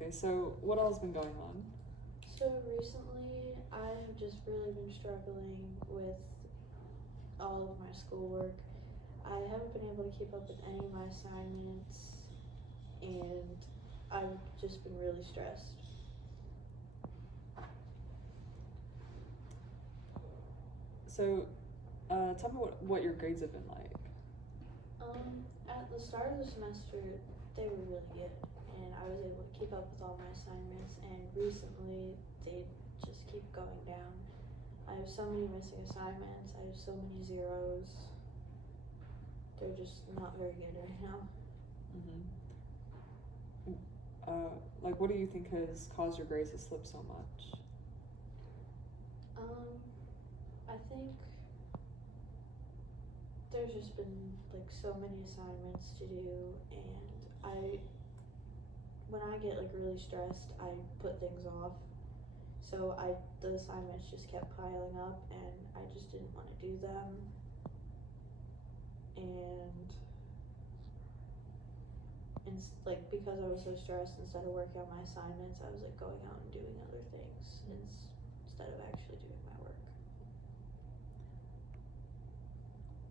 Okay, so what else has been going on? So recently, I have just really been struggling with all of my schoolwork. I haven't been able to keep up with any of my assignments, and I've just been really stressed. So, tell me what your grades have been like. At the start of the semester, they were really good, and I was able to keep up with all my assignments, and recently, they just keep going down. I have so many missing assignments, I have so many zeros. They're just not very good right now. Like, what do you think has caused your grades to slip so much? I think there's just been like so many assignments to do, and when I get like really stressed, I put things off. So the assignments just kept piling up, and I just didn't want to do them. And like because I was so stressed, instead of working on my assignments, I was like going out and doing other things instead of actually doing my work.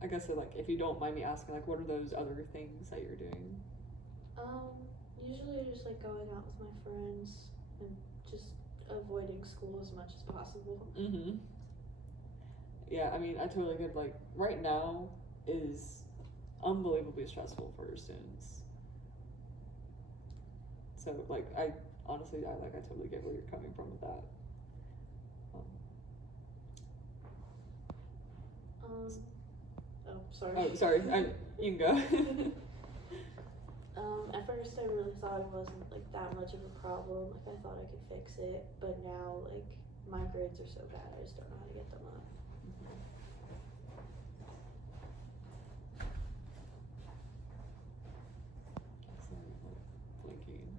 I guess like if you don't mind me asking, like what are those other things that you're doing? Usually just like going out with my friends and just avoiding school as much as possible. Yeah, I mean, I totally get, like, right now is unbelievably stressful for your students. So, like, I honestly, I totally get where you're coming from with that. Sorry. Oh, sorry. You can go. At first I really thought it wasn't like that much of a problem. Like I thought I could fix it, but now like my grades are so bad, I just don't know how to get them up. Blinking.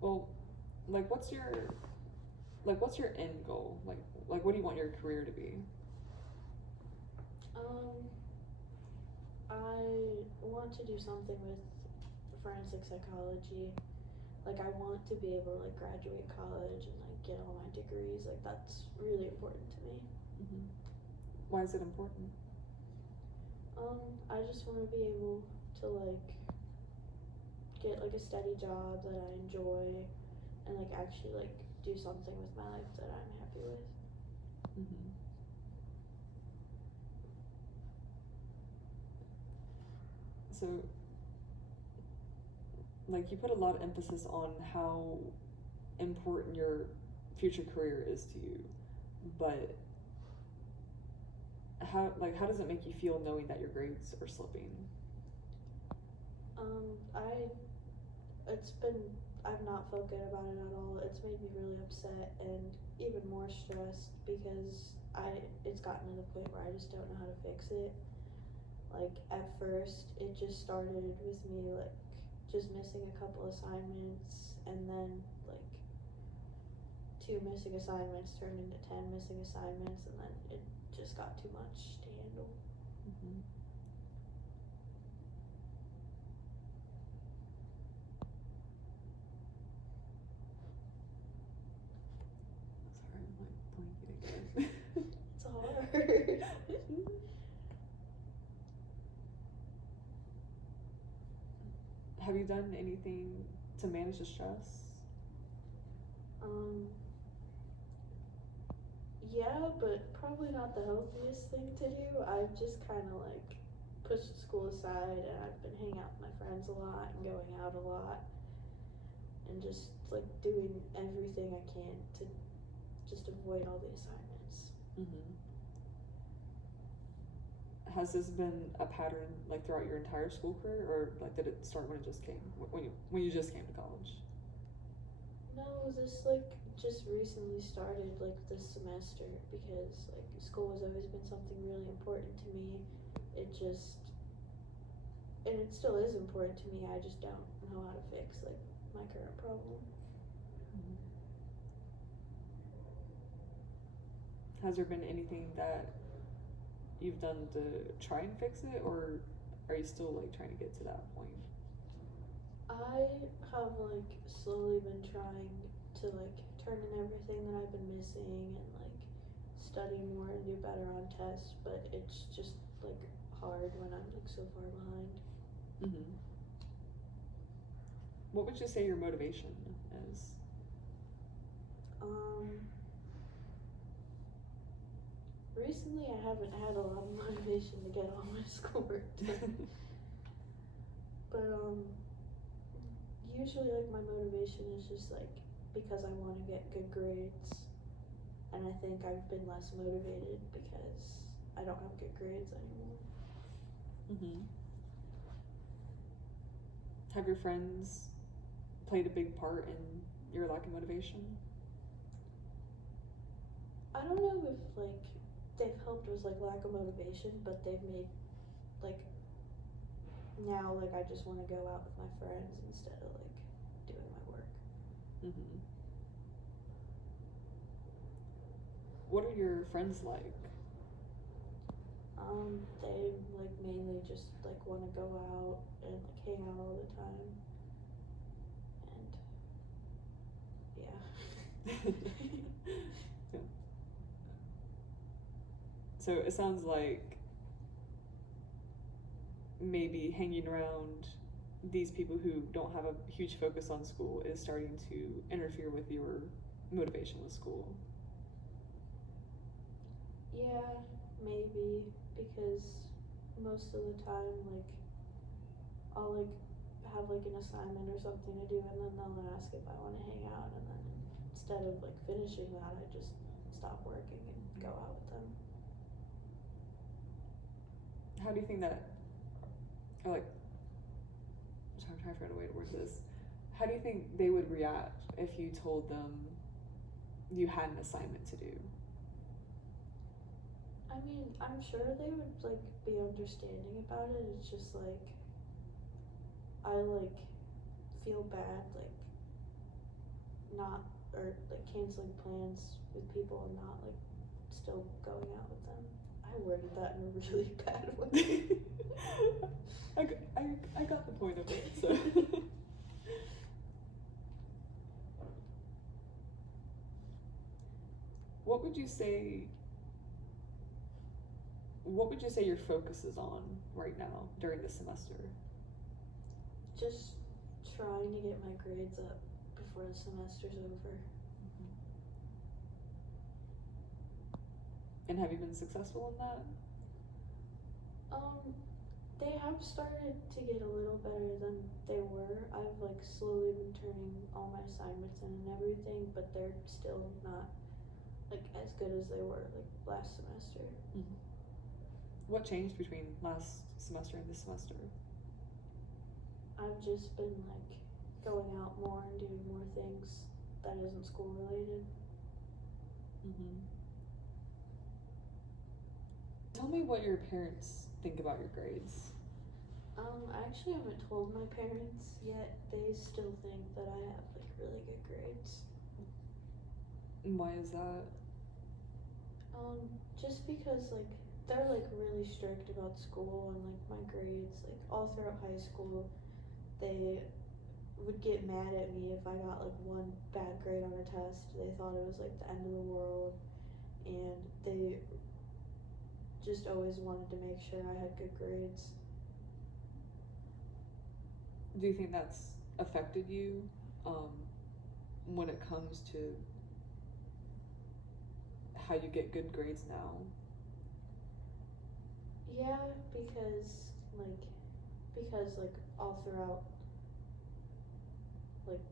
Well, like what's your end goal? Like what do you want your career to be? I want to do something with forensic psychology. Like I want to be able to like graduate college and like get all my degrees. Like that's really important to me. Why is it important? I just want to be able to like get like a steady job that I enjoy and like actually like do something with my life that I'm happy with. So, like, you put a lot of emphasis on how important your future career is to you, but how does it make you feel knowing that your grades are slipping? I've not felt good about it at all. It's made me really upset and even more stressed because it's gotten to the point where I just don't know how to fix it. Like at first it just started with me like just missing a couple assignments, and then like 2 missing assignments turned into 10 missing assignments, and then it just got too much to handle. Sorry, I'm like blanking again. It's hard. Have you done anything to manage the stress? Yeah, but probably not the healthiest thing to do. I've just kind of like pushed school aside, and I've been hanging out with my friends a lot and going out a lot and just like doing everything I can to just avoid all the assignments. Has this been a pattern like throughout your entire school career, or like did it start when you just came to college? No, this like just recently started like this semester because like school has always been something really important to me. And it still is important to me. I just don't know how to fix like my current problem. Has there been anything that you've done to try and fix it, or are you still like trying to get to that point? I have like slowly been trying to like turn in everything that I've been missing and like study more and do better on tests, but it's just like hard when I'm like so far behind. Mm-hmm. What would you say your motivation is? Recently I haven't had a lot of motivation to get all my schoolwork done. But usually like my motivation is just like because I want to get good grades, and I think I've been less motivated because I don't have good grades anymore. Mm-hmm. Have your friends played a big part in your lack of motivation? I don't know if like they've helped with like lack of motivation, but they've made like now like I just want to go out with my friends instead of like doing my work. Mm-hmm. What are your friends like? They like mainly just like want to go out and like hang out all the time, and yeah. Yeah. So it sounds like maybe hanging around these people who don't have a huge focus on school is starting to interfere with your motivation with school. Yeah, maybe, because most of the time, like, I'll, like, have, like, an assignment or something to do, and then they'll ask if I want to hang out, and then instead of, like, finishing that, I just stop working and go out with them. How do you think that, or like, I'm trying to find a way to word this. How do you think they would react if you told them you had an assignment to do? I mean, I'm sure they would, like, be understanding about it. It's just, like, I, like, feel bad, like, not, or, like, canceling plans with people and not, like, still going out with them. I worded that in a really bad way. I got the point of it, so. What would you say your focus is on right now during this semester? Just trying to get my grades up before the semester's over. Mm-hmm. And have you been successful in that? They have started to get a little better than they were. I've like slowly been turning all my assignments in and everything, but they're still not like as good as they were like last semester. Mm-hmm. What changed between last semester and this semester? I've just been like going out more and doing more things that isn't school related. Mm-hmm. Tell me what your parents think about your grades. I actually haven't told my parents yet. They still think that I have like really good grades. And why is that? Just because like they're like really strict about school and like my grades. Like all throughout high school, they would get mad at me if I got like one bad grade on a test. They thought it was like the end of the world, and they just always wanted to make sure I had good grades. Do you think that's affected you when it comes to how you get good grades now? Yeah, because all throughout like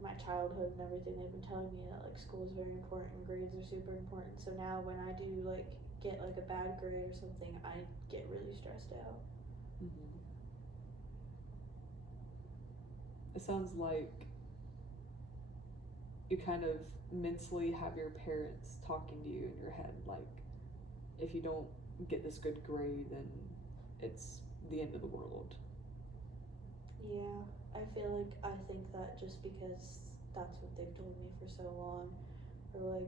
my childhood and everything, they've been telling me that like school is very important and grades are super important. So now when I do like get like a bad grade or something, I get really stressed out. Mm-hmm. It sounds like you kind of mentally have your parents talking to you in your head, like, if you don't get this good grade, then it's the end of the world. Yeah, I feel like I think that just because that's what they've told me for so long, or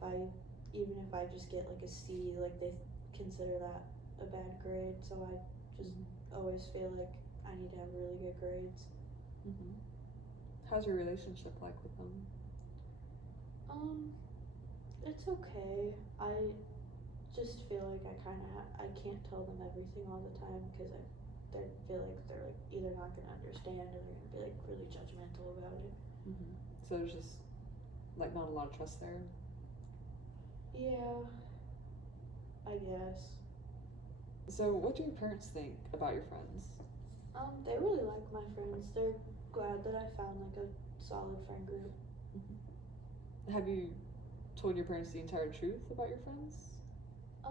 like even if I just get like a C, like they consider that a bad grade, so I just always feel like I need to have really good grades. Mm-hmm. How's your relationship like with them? It's okay. I just feel like I can't tell them everything all the time because they feel like they're like either not gonna understand or they're gonna be like really judgmental about it. Mm-hmm. So there's just like not a lot of trust there. Yeah, I guess. So what do your parents think about your friends? They really like my friends. They're glad that I found like a solid friend group. Mm-hmm. Have you told your parents the entire truth about your friends? I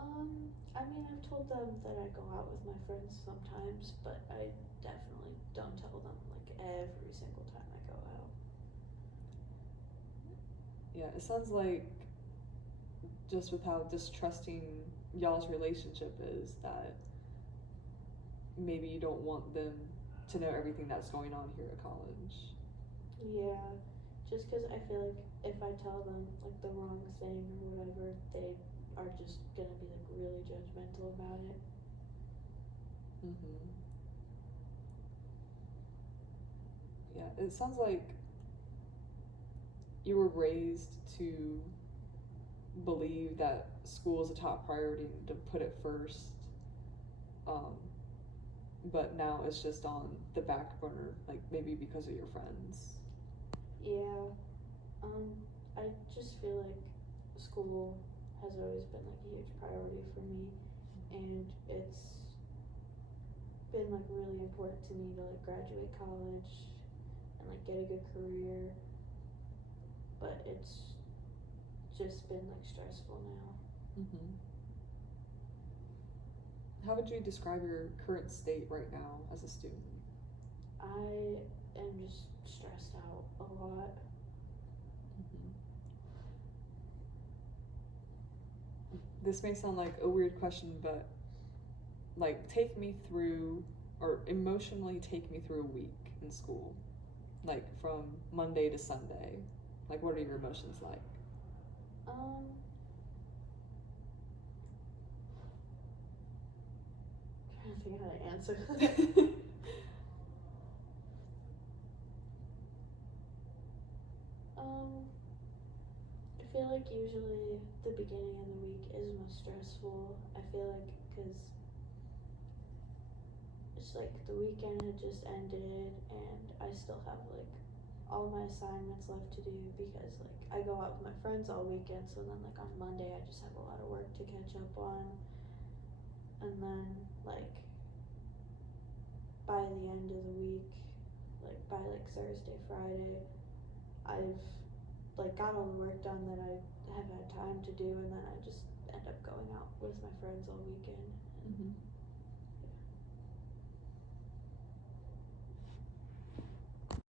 mean, I've told them that I go out with my friends sometimes, but I definitely don't tell them like every single time I go out. Yeah, it sounds like just with how distrusting y'all's relationship is that maybe you don't want them to know everything that's going on here at college. Yeah, just because I feel like if I tell them like the wrong thing or whatever, they are just gonna be like really judgmental about it. Mm-hmm. Yeah, it sounds like you were raised to believe that school is a top priority and to put it first. But now it's just on the back burner, like maybe because of your friends. Yeah, I just feel like school has always been like a huge priority for me, and it's been like really important to me to like graduate college and like get a good career, but it's just been like stressful now. Mm-hmm. How would you describe your current state right now as a student? I am just stressed out a lot. Mm-hmm. This may sound like a weird question, but like take me through or emotionally take me through a week in school, like from Monday to Sunday. Like, what are your emotions like? Trying to think how to answer that. I feel like usually the beginning of the week is most stressful. I feel like because it's like the weekend had just ended and I still have like all my assignments left to do because like I go out with my friends all weekend, so then like on Monday I just have a lot of work to catch up on, and then like by the end of the week, like by like Thursday, Friday, I've like got all the work done that I have had time to do, and then I just end up going out with my friends all weekend. Mm-hmm.